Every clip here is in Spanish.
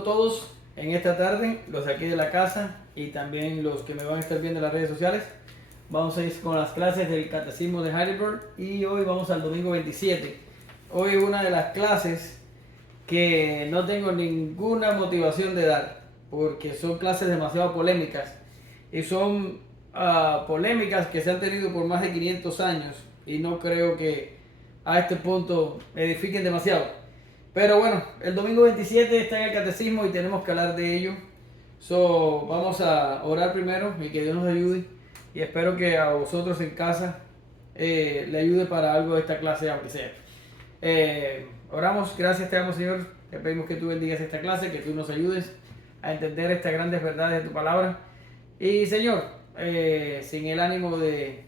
saludo a todos en esta tarde, los de aquí de la casa y también los que me van a estar viendo en las redes sociales. Vamos a ir con las clases del Catecismo de Heidelberg y hoy vamos al domingo 27. Hoy una de las clases que no tengo ninguna motivación de dar porque son clases demasiado polémicas y son polémicas que se han tenido por más de 500 años y no creo que a este punto edifiquen demasiado. Pero bueno, el domingo 27 está en el catecismo y tenemos que hablar de ello. Vamos a orar primero y que Dios nos ayude. Y espero que a vosotros en casa le ayude para algo de esta clase, aunque sea. Oramos, gracias te damos, Señor. Te pedimos que tú bendigas esta clase, que tú nos ayudes a entender estas grandes verdades de tu palabra. Y Señor, sin el ánimo de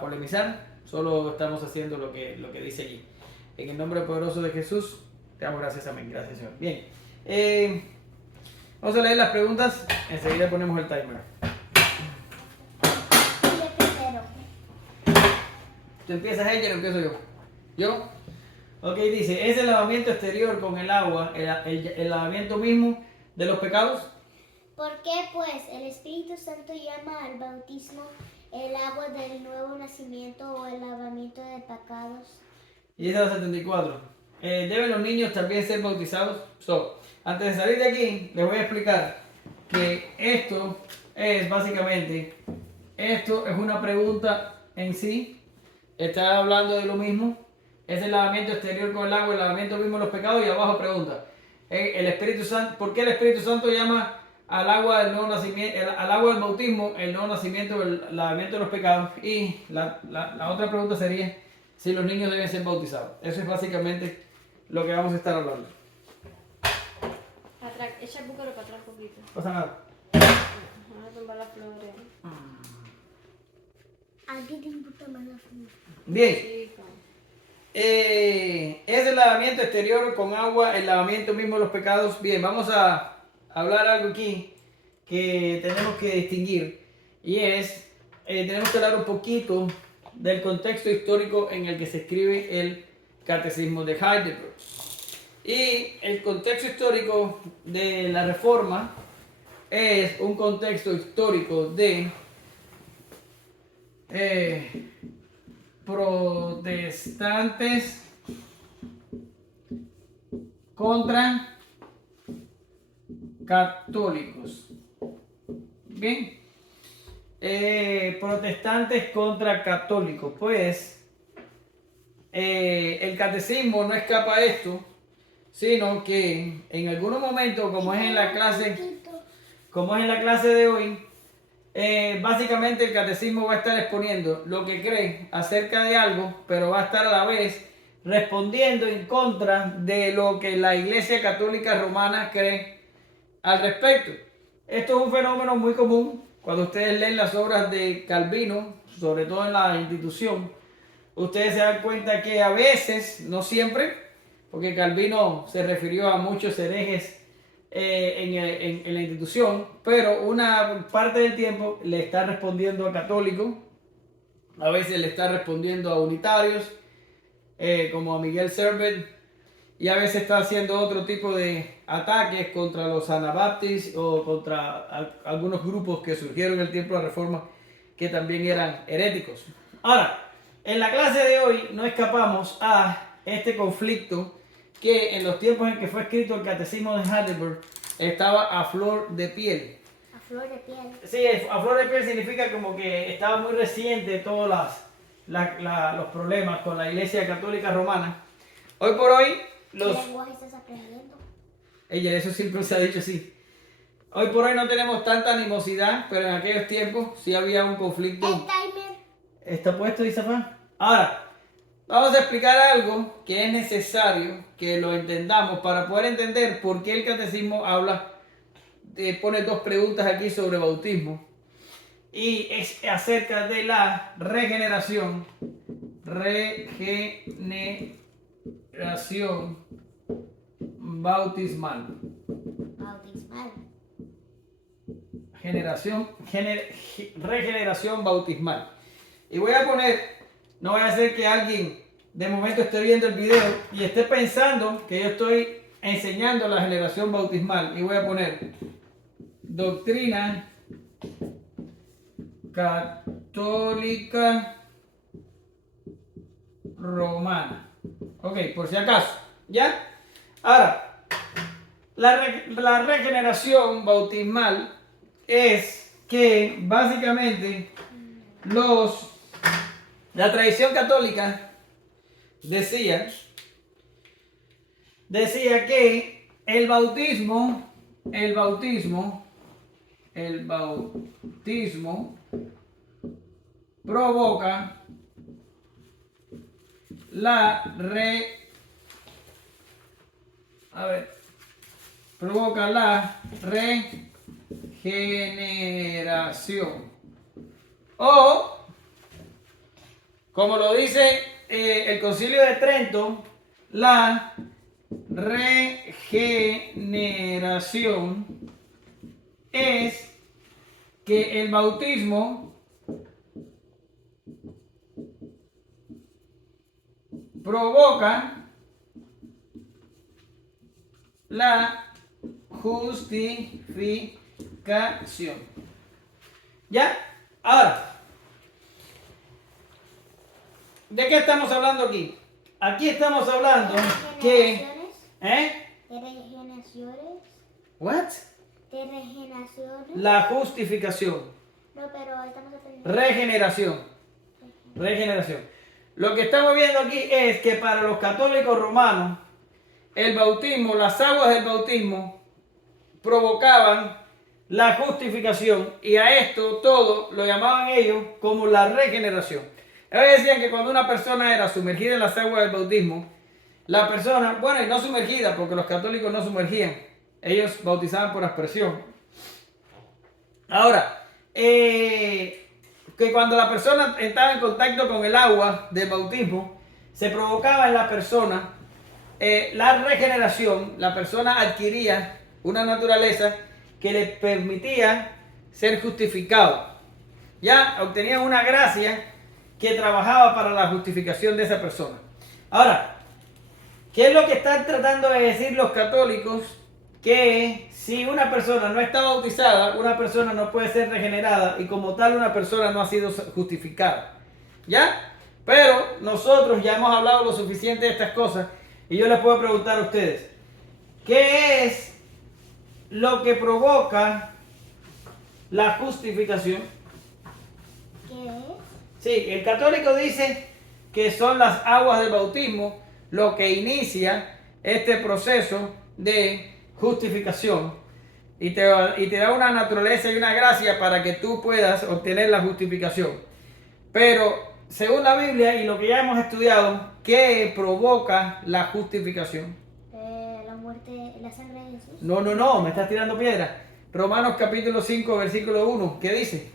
polemizar, solo estamos haciendo lo que dice allí. En el nombre poderoso de Jesús, te damos gracias, amén. Gracias, Señor. Bien, vamos a leer las preguntas, enseguida ponemos el timer. ¿Tú empiezas ella o empiezo yo? ¿Yo? Ok, dice, ¿es el lavamiento exterior con el agua el lavamiento mismo de los pecados? ¿Por qué, pues, el Espíritu Santo llama al bautismo el agua del nuevo nacimiento o el lavamiento de pecados? Y esa es la 74. ¿Deben los niños también ser bautizados? Antes de salir de aquí, les voy a explicar que esto es básicamente, esto es una pregunta en sí, está hablando de lo mismo, es el lavamiento exterior con el agua, el lavamiento mismo de los pecados, y abajo pregunta, el Espíritu Santo, ¿por qué el Espíritu Santo llama al agua del nuevo nacimiento, al agua del bautismo, el nuevo nacimiento, el lavamiento de los pecados? Y la otra pregunta sería si los niños deben ser bautizados. Eso es básicamente lo que vamos a estar hablando. Atrás, echa el búcaro para atrás un poquito. No pasa nada. Vamos a tumbar las flores. Alguien puta mala flor. Bien. Chico. Es el lavamiento exterior con agua, el lavamiento mismo de los pecados. Bien, vamos a hablar algo aquí que tenemos que distinguir. Y es, tenemos que hablar un poquito del contexto histórico en el que se escribe el Catecismo de Heidelberg. Y el contexto histórico de la Reforma es un contexto histórico de protestantes contra católicos. Bien, protestantes contra católicos. Pues el catecismo no escapa a esto, sino que en algunos momentos, como es en la clase de hoy, básicamente el catecismo va a estar exponiendo lo que cree acerca de algo, pero va a estar a la vez respondiendo en contra de lo que la Iglesia Católica Romana cree al respecto. Esto es un fenómeno muy común cuando ustedes leen las obras de Calvino, sobre todo en la institución. Ustedes se dan cuenta que a veces, no siempre, porque Calvino se refirió a muchos herejes en la institución, pero una parte del tiempo le está respondiendo a católicos, a veces le está respondiendo a unitarios, como a Miguel Servet, y a veces está haciendo otro tipo de ataques contra los anabaptistas o contra algunos grupos que surgieron en el tiempo de la Reforma que también eran heréticos. Ahora, en la clase de hoy no escapamos a este conflicto que en los tiempos en que fue escrito el Catecismo de Heidelberg estaba a flor de piel. A flor de piel. Sí, a flor de piel significa como que estaba muy reciente todos los problemas con la Iglesia Católica Romana. Hoy por hoy, ¿Qué lenguaje estás aprendiendo? eso siempre se ha dicho así. Hoy por hoy no tenemos tanta animosidad, pero en aquellos tiempos sí había un conflicto. El timer. ¿Está puesto, Isafá? Ahora, vamos a explicar algo que es necesario que lo entendamos para poder entender por qué el catecismo pone dos preguntas aquí sobre bautismo. Y es acerca de la regeneración. Regeneración bautismal. Bautismal. Regeneración bautismal. Y voy a poner, no voy a hacer que alguien de momento esté viendo el video y esté pensando que yo estoy enseñando la generación bautismal. Y voy a poner doctrina católica romana. Ok, por si acaso. ¿Ya? Ahora, la regeneración bautismal es que básicamente la tradición católica decía que el bautismo provoca la regeneración. O, como lo dice el Concilio de Trento, la regeneración es que el bautismo provoca la justificación. ¿Ya? Ahora, ¿de qué estamos hablando aquí? Aquí estamos hablando que... ¿Eh? ¿De regeneraciones? ¿What? ¿De regeneraciones? La justificación. No, pero estamos aprendiendo. Regeneración. Lo que estamos viendo aquí es que para los católicos romanos, el bautismo, las aguas del bautismo, provocaban la justificación, y a esto todo lo llamaban ellos como la regeneración. Ellos decían que cuando una persona era sumergida en las aguas del bautismo, la persona, bueno, y no sumergida, porque los católicos no sumergían, ellos bautizaban por aspersión. Ahora, que cuando la persona estaba en contacto con el agua del bautismo, se provocaba en la persona la regeneración. La persona adquiría una naturaleza que le permitía ser justificado. Ya obtenía una gracia que trabajaba para la justificación de esa persona. Ahora, ¿qué es lo que están tratando de decir los católicos? Que si una persona no está bautizada, una persona no puede ser regenerada, y como tal una persona no ha sido justificada. ¿Ya? Pero nosotros ya hemos hablado lo suficiente de estas cosas, y yo les puedo preguntar a ustedes, ¿qué es lo que provoca la justificación? ¿Qué es? Sí, el católico dice que son las aguas del bautismo lo que inicia este proceso de justificación, y te da una naturaleza y una gracia para que tú puedas obtener la justificación. Pero según la Biblia y lo que ya hemos estudiado, ¿qué provoca la justificación? La muerte, la sangre de Jesús. No, me estás tirando piedra. Romanos capítulo 5, versículo 1, ¿qué dice?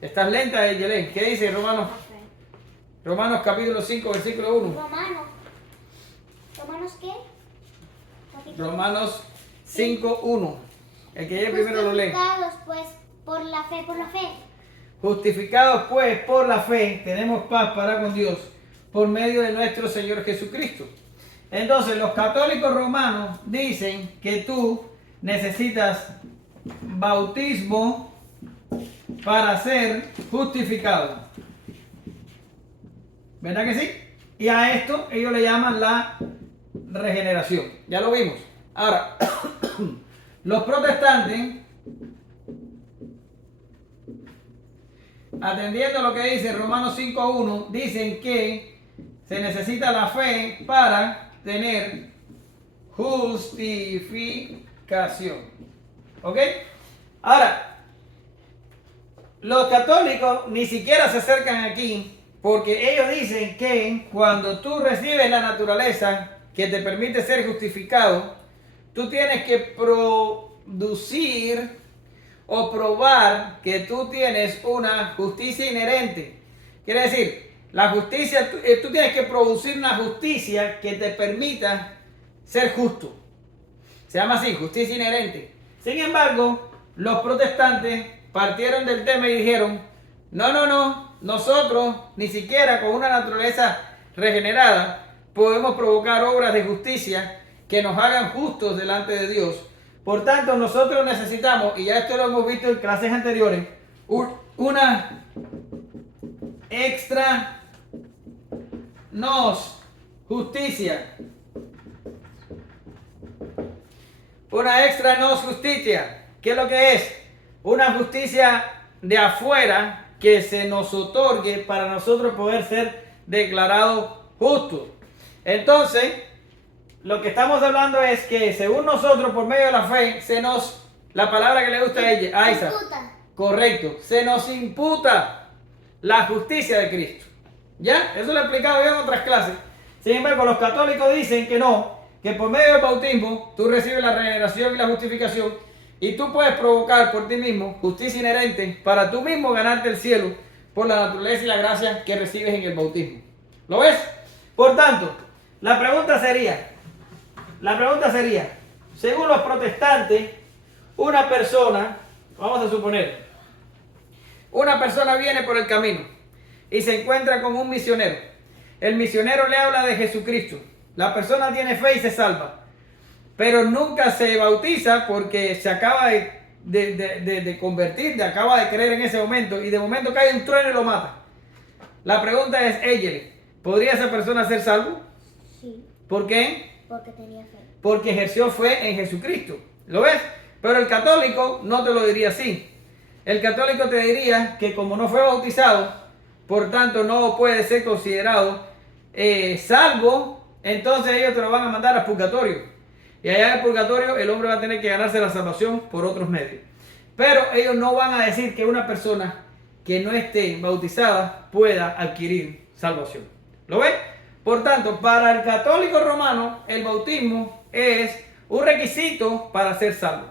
¿Estás lenta, Yelén? ¿Qué dice Romanos? Romanos capítulo 5, versículo 1. ¿Romanos qué? Capítulo. Romanos 5, 1. El que llegue primero lo lee. Justificados pues por la fe. Justificados pues por la fe, tenemos paz para con Dios por medio de nuestro Señor Jesucristo. Entonces los católicos romanos dicen que tú necesitas bautismo para ser justificado. ¿Verdad que sí? Y a esto ellos le llaman la regeneración. Ya lo vimos. Ahora, los protestantes, atendiendo a lo que dice Romanos 5.1, dicen que se necesita la fe para tener justificación. ¿Ok? Ahora, los católicos ni siquiera se acercan aquí, porque ellos dicen que cuando tú recibes la naturaleza que te permite ser justificado, tú tienes que producir o probar que tú tienes una justicia inherente. Quiere decir, la justicia, tú tienes que producir una justicia que te permita ser justo. Se llama así, justicia inherente. Sin embargo, los protestantes partieron del tema y dijeron, no, nosotros ni siquiera con una naturaleza regenerada podemos provocar obras de justicia que nos hagan justos delante de Dios. Por tanto, nosotros necesitamos, y ya esto lo hemos visto en clases anteriores, una extra nos justicia. Una extra nos justicia. ¿Qué es lo que es? Una justicia de afuera que se nos otorgue para nosotros poder ser declarados justos. Entonces, lo que estamos hablando es que según nosotros, por medio de la fe, la palabra que le gusta a ella, a Isa, correcto, se nos imputa la justicia de Cristo. ¿Ya? Eso lo he explicado yo en otras clases. Sin embargo, los católicos dicen que no, que por medio del bautismo tú recibes la regeneración y la justificación y tú puedes provocar por ti mismo justicia inherente para tú mismo ganarte el cielo por la naturaleza y la gracia que recibes en el bautismo. ¿Lo ves? Por tanto, la pregunta sería, según los protestantes, una persona, vamos a suponer, una persona viene por el camino y se encuentra con un misionero. El misionero le habla de Jesucristo. La persona tiene fe y se salva, pero nunca se bautiza porque se acaba de convertir, acaba de creer en ese momento y de momento cae un trueno y lo mata. La pregunta es, Eyeli, ¿podría esa persona ser salvo? Sí. ¿Por qué? Porque tenía fe. Porque ejerció fe en Jesucristo. ¿Lo ves? Pero el católico no te lo diría así. El católico te diría que como no fue bautizado, por tanto no puede ser considerado salvo, entonces ellos te lo van a mandar al purgatorio. Y allá en el purgatorio el hombre va a tener que ganarse la salvación por otros medios. Pero ellos no van a decir que una persona que no esté bautizada pueda adquirir salvación. ¿Lo ves? Por tanto, para el católico romano, el bautismo es un requisito para ser salvo.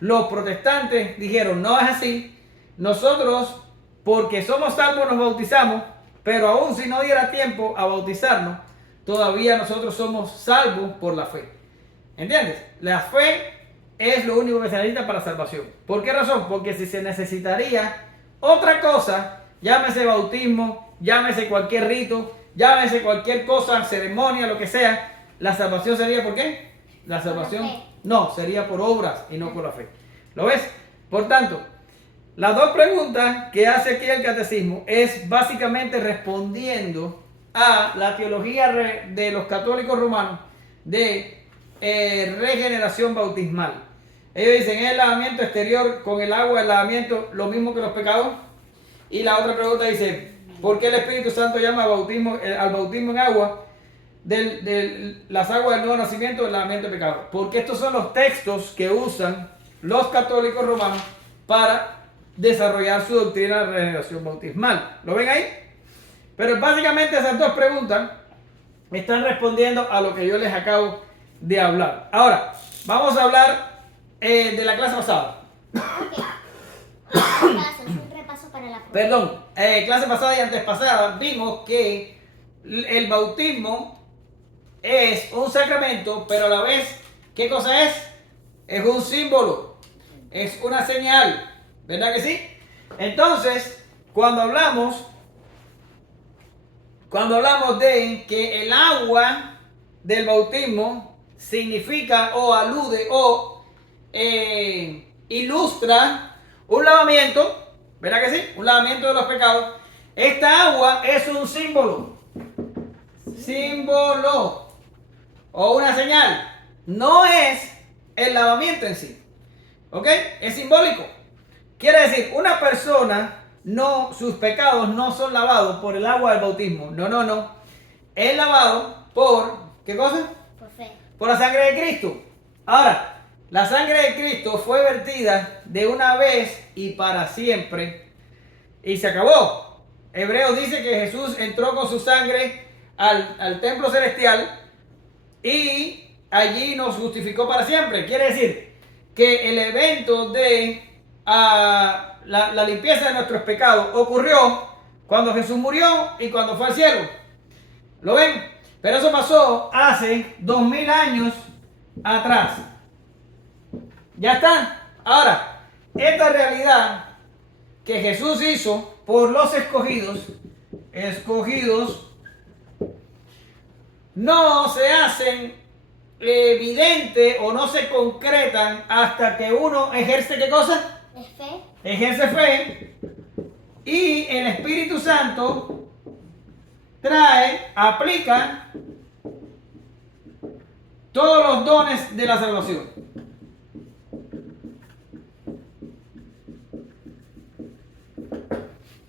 Los protestantes dijeron, no es así. Nosotros, porque somos salvos, nos bautizamos, pero aún si no diera tiempo a bautizarnos, todavía nosotros somos salvos por la fe. ¿Entiendes? La fe es lo único que se necesita para salvación. ¿Por qué razón? Porque si se necesitaría otra cosa, llámese bautismo, llámese cualquier rito, llámese cualquier cosa, ceremonia, lo que sea, la salvación sería ¿por qué? La salvación no, sería por obras y no por la fe. ¿Lo ves? Por tanto, las dos preguntas que hace aquí el catecismo es básicamente respondiendo a la teología de los católicos romanos de regeneración bautismal. Ellos dicen, ¿es el lavamiento exterior con el agua, el lavamiento, lo mismo que los pecados? Y la otra pregunta dice, ¿por qué el Espíritu Santo llama al bautismo en agua de las aguas del nuevo nacimiento, del lavamiento de pecados? Porque estos son los textos que usan los católicos romanos para desarrollar su doctrina de regeneración bautismal. ¿Lo ven ahí? Pero básicamente esas dos preguntas están respondiendo a lo que yo les acabo de hablar. Ahora, vamos a hablar de la clase pasada. Okay. Un repaso para la prueba. Perdón, clase pasada y antes pasada vimos que el bautismo es un sacramento, pero a la vez, ¿qué cosa es? Es un símbolo, es una señal, ¿verdad que sí? Entonces, cuando hablamos de que el agua del bautismo significa o alude o ilustra un lavamiento, ¿verdad que sí? Un lavamiento de los pecados. Esta agua es un símbolo o una señal. No es el lavamiento en sí, ¿ok? Es simbólico. Quiere decir, una persona, sus pecados no son lavados por el agua del bautismo. No. Es lavado por, ¿qué cosa? Por fe. Por la sangre de Cristo. Ahora, la sangre de Cristo fue vertida de una vez y para siempre y se acabó. Hebreos dice que Jesús entró con su sangre al templo celestial y allí nos justificó para siempre. Quiere decir que el evento de la limpieza de nuestros pecados ocurrió cuando Jesús murió y cuando fue al cielo. ¿Lo ven? Pero eso pasó hace 2000 años atrás. ¿Ya está? Ahora, esta realidad que Jesús hizo por los escogidos no se hacen evidente o no se concretan hasta que uno ejerce ¿qué cosa? Es fe. Ejerce fe y el Espíritu Santo aplica todos los dones de la salvación.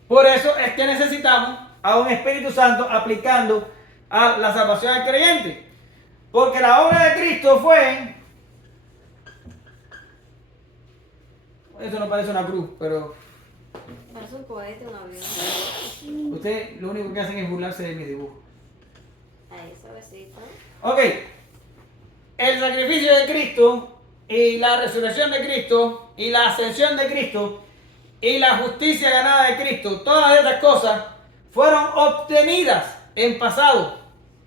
Por eso es que necesitamos a un Espíritu Santo aplicando a la salvación al creyente. Porque la obra de Cristo fue... Eso no parece una cruz, pero Parece un cohete, un avión. ustedes lo único que hacen es burlarse de mi dibujo. Ahí, suavecito. Ok, el sacrificio de Cristo y la resurrección de Cristo y la ascensión de Cristo y la justicia ganada de Cristo, todas estas cosas fueron obtenidas en pasado,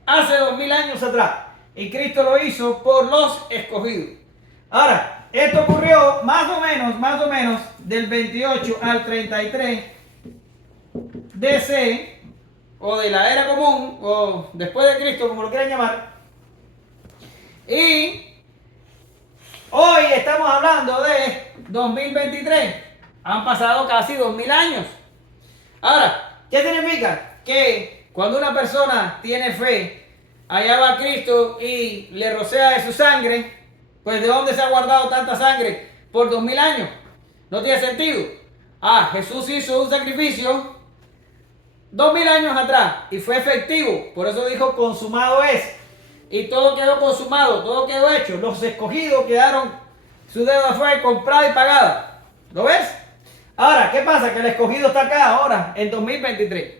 hace 2000 años atrás. Y Cristo lo hizo por los escogidos. Ahora, esto ocurrió más o menos del 28 al 33 DC, o de la era común, o después de Cristo, como lo quieran llamar. Y hoy estamos hablando de 2023. Han pasado casi 2000 años. Ahora, ¿qué significa? Que cuando una persona tiene fe, allá va Cristo y le rocea de su sangre, pues ¿de dónde se ha guardado tanta sangre? Por 2000 años. No tiene sentido. Jesús hizo un sacrificio 2000 años atrás y fue efectivo. Por eso dijo consumado es. Y todo quedó consumado, todo quedó hecho. Los escogidos quedaron, su deuda fue comprada y pagada. ¿Lo ves? Ahora, ¿qué pasa? Que el escogido está acá ahora, en 2023,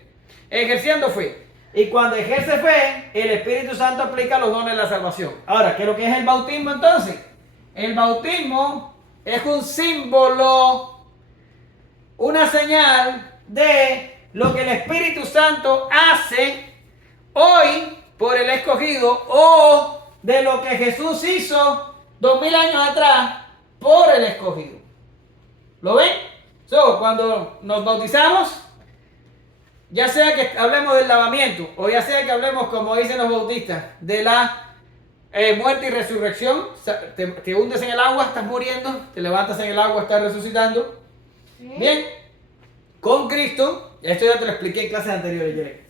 ejerciendo fe. Y cuando ejerce fe, el Espíritu Santo aplica los dones de la salvación. Ahora, ¿qué es lo que es el bautismo entonces? El bautismo es un símbolo, una señal de lo que el Espíritu Santo hace hoy por el escogido, o de lo que Jesús hizo 2000 años atrás por el escogido. ¿Lo ven? Cuando nos bautizamos, ya sea que hablemos del lavamiento, o ya sea que hablemos, como dicen los bautistas, de la muerte y resurrección. Te hundes en el agua, estás muriendo, te levantas en el agua, estás resucitando. Bien, con Cristo, esto ya te lo expliqué en clases anteriores, Jeremy.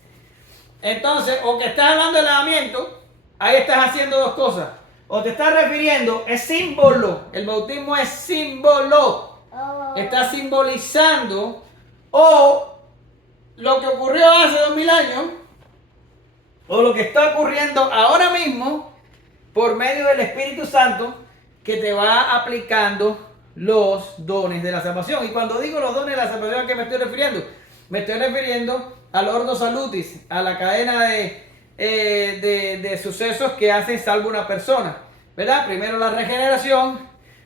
Entonces, o que estás hablando del lavamiento, ahí estás haciendo dos cosas. O te estás refiriendo, es símbolo, el bautismo es símbolo. Está simbolizando o lo que ocurrió hace 2000 años o lo que está ocurriendo ahora mismo por medio del Espíritu Santo que te va aplicando los dones de la salvación. Y cuando digo los dones de la salvación, ¿a qué me estoy refiriendo? Me estoy refiriendo al ordo salutis, a la cadena de sucesos que hacen salvo una persona, ¿verdad? Primero la regeneración,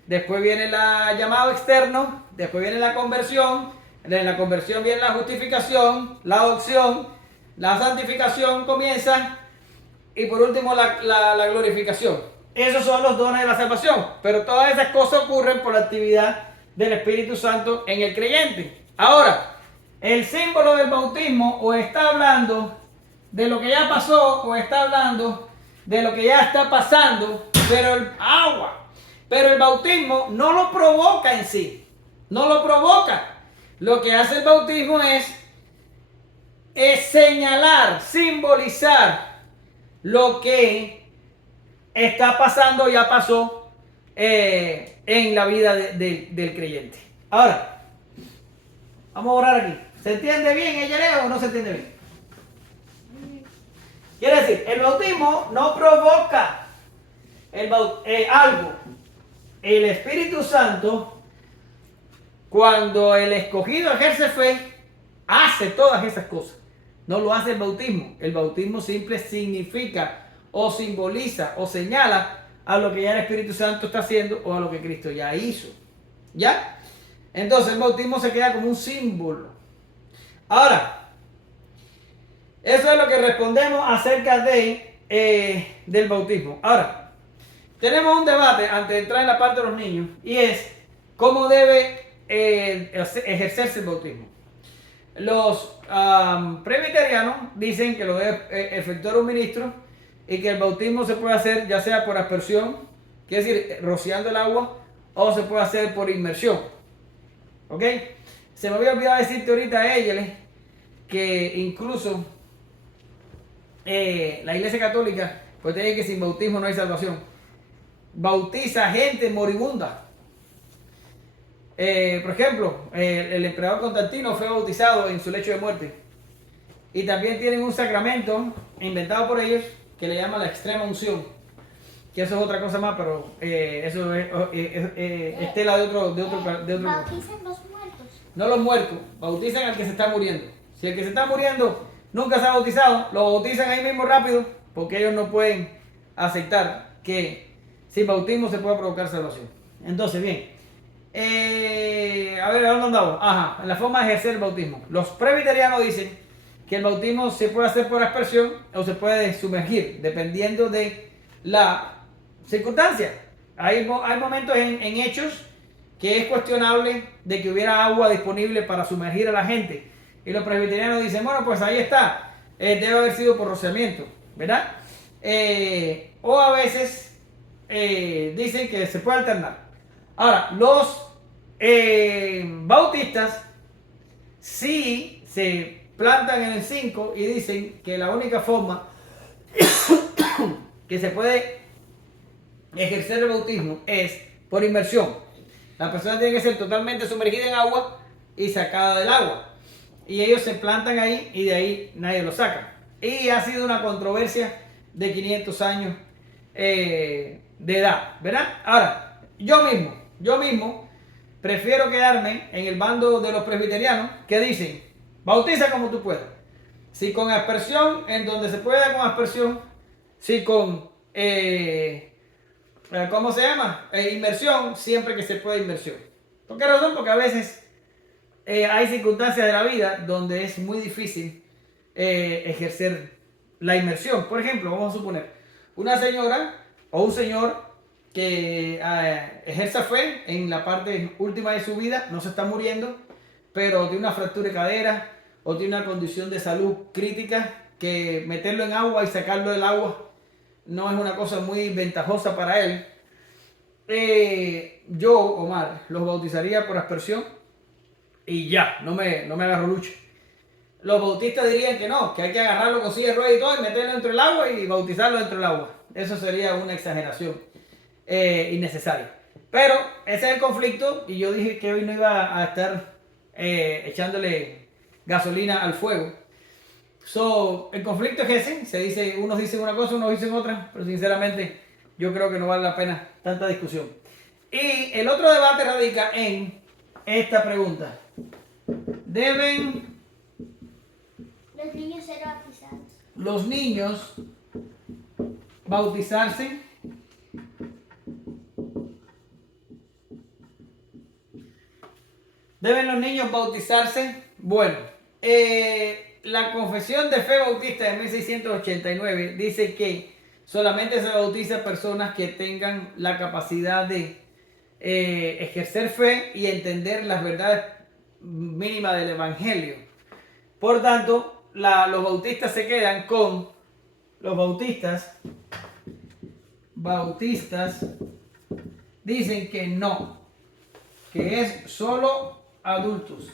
después viene el llamado externo, después viene la conversión, de la conversión viene la justificación, la adopción, la santificación comienza y por último la glorificación. Esos son los dones de la salvación, pero todas esas cosas ocurren por la actividad del Espíritu Santo en el creyente. Ahora, el símbolo del bautismo o está hablando de lo que ya pasó o está hablando de lo que ya está pasando, pero el bautismo no lo provoca en sí, no lo provoca. Lo que hace el bautismo es señalar, simbolizar lo que está pasando, ya pasó en la vida del creyente. Ahora, vamos a orar aquí. ¿Se entiende bien el lleneo o no se entiende bien? Quiere decir, el bautismo no provoca algo. El Espíritu Santo, cuando el escogido ejerce fe, hace todas esas cosas. No lo hace el bautismo. El bautismo simple significa o simboliza o señala a lo que ya el Espíritu Santo está haciendo o a lo que Cristo ya hizo. ¿Ya? Entonces el bautismo se queda como un símbolo. Ahora, eso es lo que respondemos acerca del bautismo. Ahora, tenemos un debate antes de entrar en la parte de los niños y es cómo debe ejercerse el bautismo. Los presbiterianos dicen que lo debe efectuar un ministro y que el bautismo se puede hacer ya sea por aspersión, quiere decir rociando el agua, o se puede hacer por inmersión. ¿Ok? Se me había olvidado decirte ahorita a ella que incluso la Iglesia Católica pues te dice que sin bautismo no hay salvación. Bautiza gente moribunda. Por ejemplo, el emperador Constantino fue bautizado en su lecho de muerte. Y también tienen un sacramento inventado por ellos que le llaman la extrema unción. Que eso es otra cosa más, pero eso es tela de otro. Bautizan los muertos. No los muertos, bautizan al que se está muriendo. Si el que se está muriendo nunca se ha bautizado, lo bautizan ahí mismo rápido, porque ellos no pueden aceptar que sin bautismo se pueda provocar salvación. Entonces, bien. A ver, ¿a dónde andamos? Ajá, en la forma de ejercer el bautismo. Los presbiterianos dicen que el bautismo se puede hacer por aspersión o se puede sumergir, dependiendo de la circunstancia. Hay momentos en hechos que es cuestionable de que hubiera agua disponible para sumergir a la gente. Y los presbiterianos dicen, bueno, pues ahí está, debe haber sido por rociamiento, ¿verdad? O a veces dicen que se puede alternar. Ahora, los bautistas sí se plantan en el 5 y dicen que la única forma que se puede ejercer el bautismo es por inmersión. La persona tiene que ser totalmente sumergida en agua y sacada del agua. Y ellos se plantan ahí y de ahí nadie lo saca. Y ha sido una controversia de 500 años de edad, ¿verdad? Ahora, yo mismo prefiero quedarme en el bando de los presbiterianos que dicen, bautiza como tú puedas. Si con aspersión, en donde se pueda con aspersión, si con, ¿cómo se llama? Inmersión, siempre que se pueda inmersión. ¿Por qué razón? Porque a veces hay circunstancias de la vida donde es muy difícil ejercer la inmersión. Por ejemplo, vamos a suponer, una señora o un señor que ejerza fe en la parte última de su vida, no se está muriendo, pero tiene una fractura de cadera o tiene una condición de salud crítica que meterlo en agua y sacarlo del agua no es una cosa muy ventajosa para él. Yo, Omar, los bautizaría por aspersión y ya, no me agarro lucha. Los bautistas dirían que no, que hay que agarrarlo con silla de ruedas y todo y meterlo dentro del agua y bautizarlo dentro del agua. Eso sería una exageración innecesaria. Pero ese es el conflicto y yo dije que hoy no iba a estar echándole gasolina al fuego. El conflicto es ese, unos dicen una cosa, unos dicen otra, pero sinceramente yo creo que no vale la pena tanta discusión. Y el otro debate radica en esta pregunta. ¿Deben los niños ser bautizados? Los niños bautizarse? ¿Deben los niños bautizarse? Bueno, la Confesión de Fe Bautista de 1689 dice que solamente se bautiza a personas que tengan la capacidad de ejercer fe y entender las verdades mínimas del Evangelio. Por tanto, los bautistas se quedan con los bautistas dicen que no, que es solo adultos.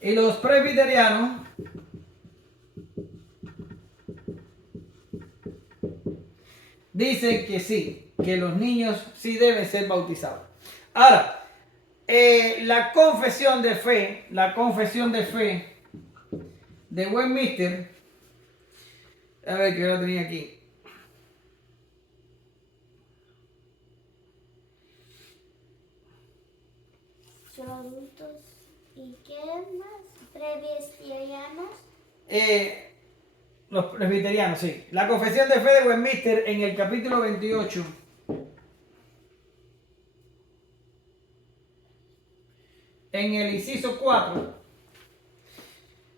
Y los presbiterianos dicen que sí, que los niños sí deben ser bautizados. Ahora, la confesión de fe de Westminster, a ver que yo la tenía aquí. Son adultos. ¿Y qué más? ¿Presbiterianos? Los presbiterianos, sí. La confesión de fe de Westminster en el capítulo 28. En el inciso 4.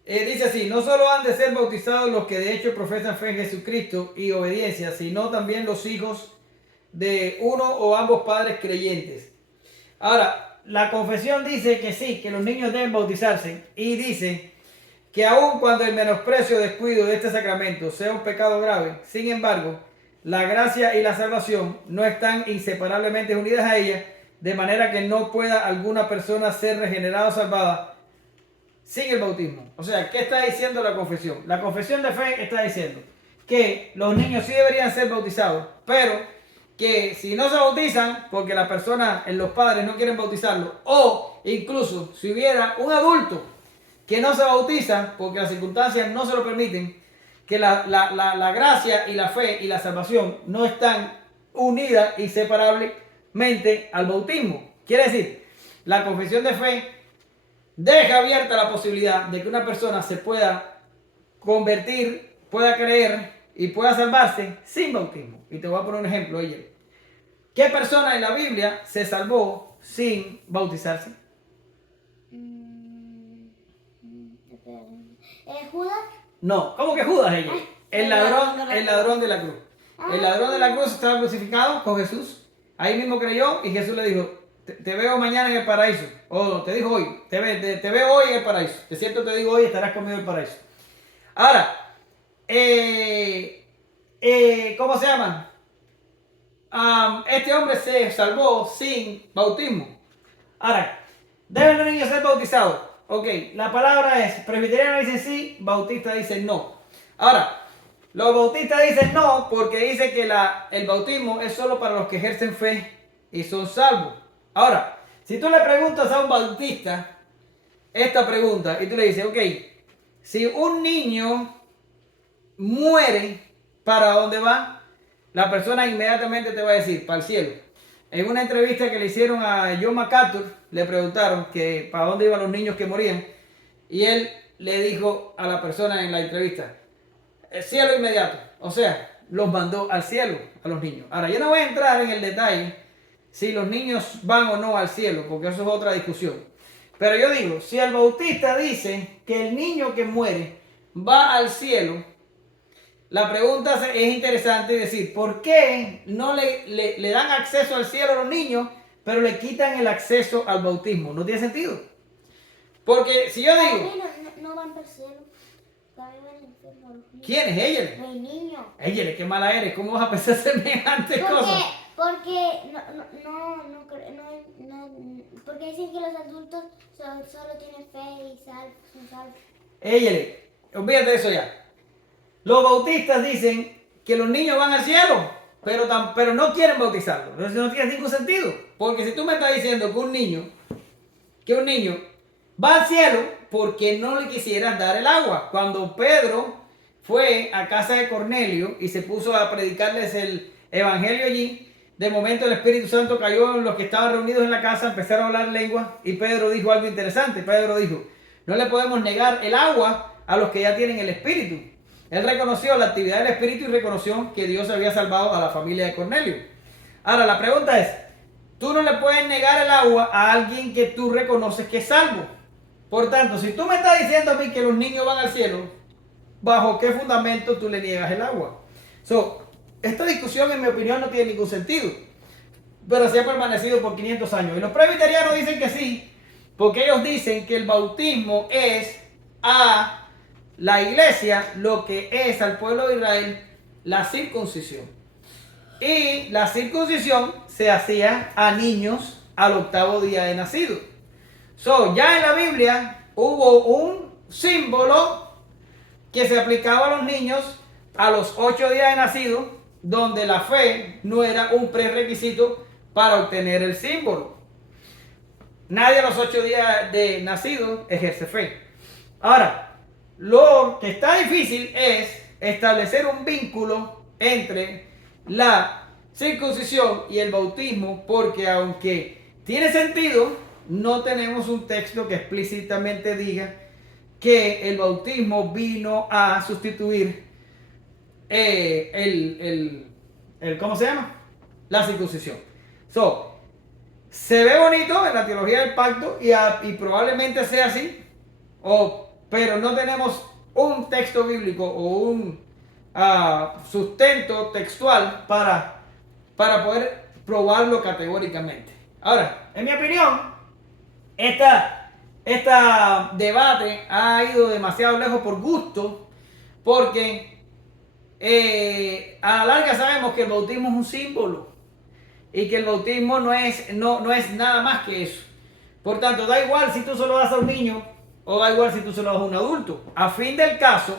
Dice así, no solo han de ser bautizados los que de hecho profesan fe en Jesucristo y obediencia, sino también los hijos de uno o ambos padres creyentes. Ahora, la confesión dice que sí, que los niños deben bautizarse y dice que aun cuando el menosprecio o descuido de este sacramento sea un pecado grave, sin embargo, la gracia y la salvación no están inseparablemente unidas a ella, de manera que no pueda alguna persona ser regenerada o salvada sin el bautismo. O sea, ¿qué está diciendo la confesión? La confesión de fe está diciendo que los niños sí deberían ser bautizados, pero que si no se bautizan, porque la persona, los padres no quieren bautizarlo, o incluso si hubiera un adulto que no se bautiza, porque las circunstancias no se lo permiten, que la gracia y la fe y la salvación no están unidas inseparablemente al bautismo. Quiere decir, la confesión de fe deja abierta la posibilidad de que una persona se pueda convertir, pueda creer y pueda salvarse sin bautismo. Y te voy a poner un ejemplo, oye. ¿Qué persona en la Biblia se salvó sin bautizarse? Espera. ¿Judas? No, ¿cómo que Judas, ella? El ladrón de la cruz. El ladrón de la cruz estaba crucificado con Jesús. Ahí mismo creyó y Jesús le dijo, te veo mañana en el paraíso. O te dijo hoy, te veo hoy en el paraíso. De cierto te digo hoy, estarás conmigo en el paraíso. Ahora, ¿cómo se llama? Este hombre se salvó sin bautismo. Ahora, ¿deben los niños ser bautizados? Ok, la palabra es, presbiterianos dicen sí, bautistas dicen no. Ahora, los bautistas dicen no porque dice que el bautismo es solo para los que ejercen fe y son salvos. Ahora, si tú le preguntas a un bautista esta pregunta y tú le dices, ok, si un niño muere, ¿para dónde va? La persona inmediatamente te va a decir, para el cielo. En una entrevista que le hicieron a John MacArthur, le preguntaron que para dónde iban los niños que morían. Y él le dijo a la persona en la entrevista, el cielo inmediato. O sea, los mandó al cielo a los niños. Ahora, yo no voy a entrar en el detalle si los niños van o no al cielo, porque eso es otra discusión. Pero yo digo, si el bautista dice que el niño que muere va al cielo, la pregunta es interesante, es decir, ¿por qué no le dan acceso al cielo a los niños, pero le quitan el acceso al bautismo? No tiene sentido. Porque si yo digo... No van para el cielo. Van al infierno. ¿Quién es ella? El niño. Ella, qué mala eres. ¿Cómo vas a pensar semejante cosa? Porque porque dicen que los adultos solo tienen fe y son salvos. Ella, olvídate de eso ya. Los bautistas dicen que los niños van al cielo, pero no quieren bautizarlos. Entonces no tiene ningún sentido. Porque si tú me estás diciendo que un niño va al cielo porque no le quisieras dar el agua. Cuando Pedro fue a casa de Cornelio y se puso a predicarles el evangelio allí, de momento el Espíritu Santo cayó en los que estaban reunidos en la casa, empezaron a hablar lenguas y Pedro dijo algo interesante. Pedro dijo, no le podemos negar el agua a los que ya tienen el Espíritu. Él reconoció la actividad del Espíritu y reconoció que Dios había salvado a la familia de Cornelio. Ahora, la pregunta es, tú no le puedes negar el agua a alguien que tú reconoces que es salvo. Por tanto, si tú me estás diciendo a mí que los niños van al cielo, ¿bajo qué fundamento tú le niegas el agua? Esta discusión, en mi opinión, no tiene ningún sentido. Pero se ha permanecido por 500 años. Y los presbiterianos dicen que sí, porque ellos dicen que el bautismo es a la iglesia lo que es al pueblo de Israel la circuncisión. Y la circuncisión se hacía a niños al 8º día de nacido. Ya en la Biblia hubo un símbolo que se aplicaba a los niños a los 8 días de nacido, donde la fe no era un prerequisito para obtener el símbolo. Nadie a los 8 días de nacido ejerce fe. Ahora, lo que está difícil es establecer un vínculo entre la circuncisión y el bautismo, porque aunque tiene sentido, no tenemos un texto que explícitamente diga que el bautismo vino a sustituir ¿cómo se llama? La circuncisión. Se ve bonito en la teología del pacto y probablemente sea así, pero no tenemos un texto bíblico o un sustento textual para poder probarlo categóricamente. Ahora, en mi opinión, esta debate ha ido demasiado lejos por gusto, porque a la larga sabemos que el bautismo es un símbolo y que el bautismo no es nada más que eso. Por tanto, da igual si tú se lo das a un niño o da igual si tú se lo das a un adulto. A fin del caso,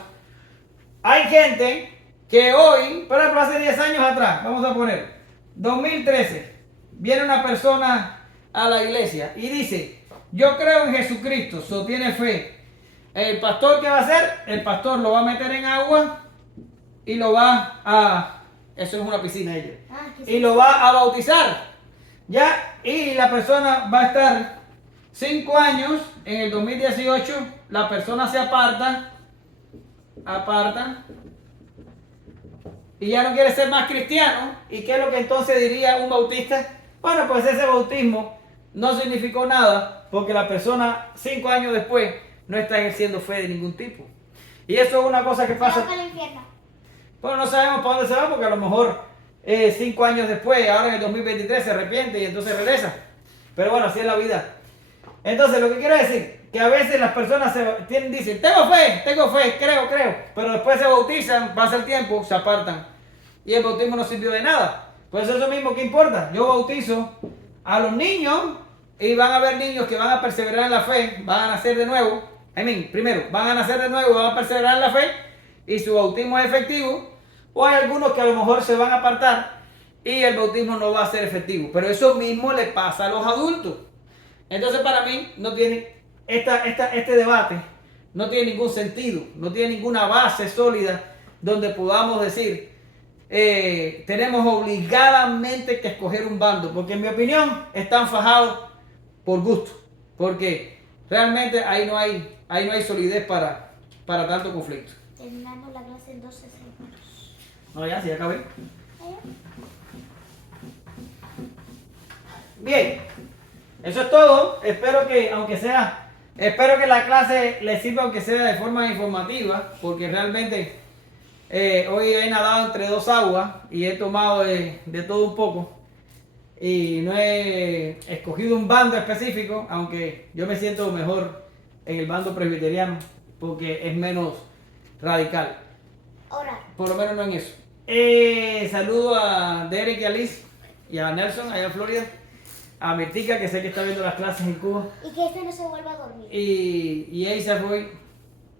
hay gente que hoy, por ejemplo, hace 10 años atrás, vamos a poner, 2013, viene una persona a la iglesia y dice, yo creo en Jesucristo, tiene fe. El pastor, ¿qué va a hacer? El pastor lo va a meter en agua y lo va a... Eso es una piscina ella. Y lo va a bautizar. ¿Ya? Y la persona va a estar 5 años, en el 2018, la persona se aparta, y ya no quiere ser más cristiano. ¿Y qué es lo que entonces diría un bautista? Bueno, pues ese bautismo no significó nada, porque la persona 5 años después no está ejerciendo fe de ningún tipo. Y eso es una cosa que pasa. Bueno, no sabemos para dónde se va, porque a lo mejor 5 años después, ahora en el 2023 se arrepiente y entonces regresa. Pero bueno, así es la vida. Entonces, lo que quiero decir, que a veces las personas dicen, tengo fe, creo, pero después se bautizan, pasa el tiempo, se apartan. Y el bautismo no sirvió de nada. Pues eso mismo, ¿qué importa? Yo bautizo a los niños y van a haber niños que van a perseverar en la fe, van a nacer de nuevo. Primero, van a nacer de nuevo, van a perseverar en la fe y su bautismo es efectivo. O hay algunos que a lo mejor se van a apartar y el bautismo no va a ser efectivo. Pero eso mismo le pasa a los adultos. Entonces, para mí, no tiene este debate no tiene ningún sentido, no tiene ninguna base sólida donde podamos decir tenemos obligadamente que escoger un bando, porque en mi opinión están fajados por gusto, porque realmente ahí no hay solidez para tanto conflicto. Terminamos la clase en 12 segundos. No, ya, sí, ya acabé. Bien, eso es todo. Espero que la clase les sirva, aunque sea de forma informativa, porque realmente hoy he nadado entre dos aguas y he tomado de todo un poco. Y no he escogido un bando específico, aunque yo me siento mejor en el bando presbiteriano, porque es menos radical. Ahora. Por lo menos no en eso. Saludo a Derek y a Liz y a Nelson allá en Florida. A Mirtica, que sé que está viendo las clases en Cuba. Y que este no se vuelva a dormir. Y Eisa hoy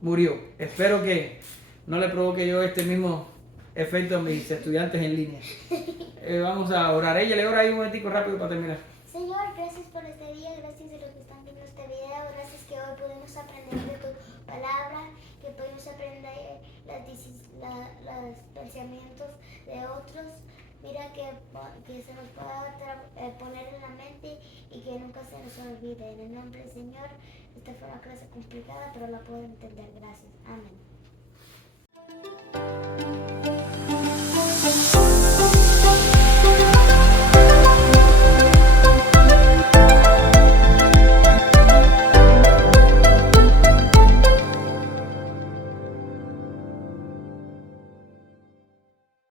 murió. Espero que no le provoque yo este mismo efecto a mis estudiantes en línea. Vamos a orar. Ella le ora ahí un momentico rápido para terminar. Señor, gracias por este día, gracias a los que están viendo este video, gracias que hoy podemos aprender de tu palabra, que podemos aprender los pensamientos de otros. Mira que se nos pueda poner en la mente y que nunca se nos olvide. En el nombre del Señor, esta fue una clase complicada, pero la puedo entender. Gracias. Amén.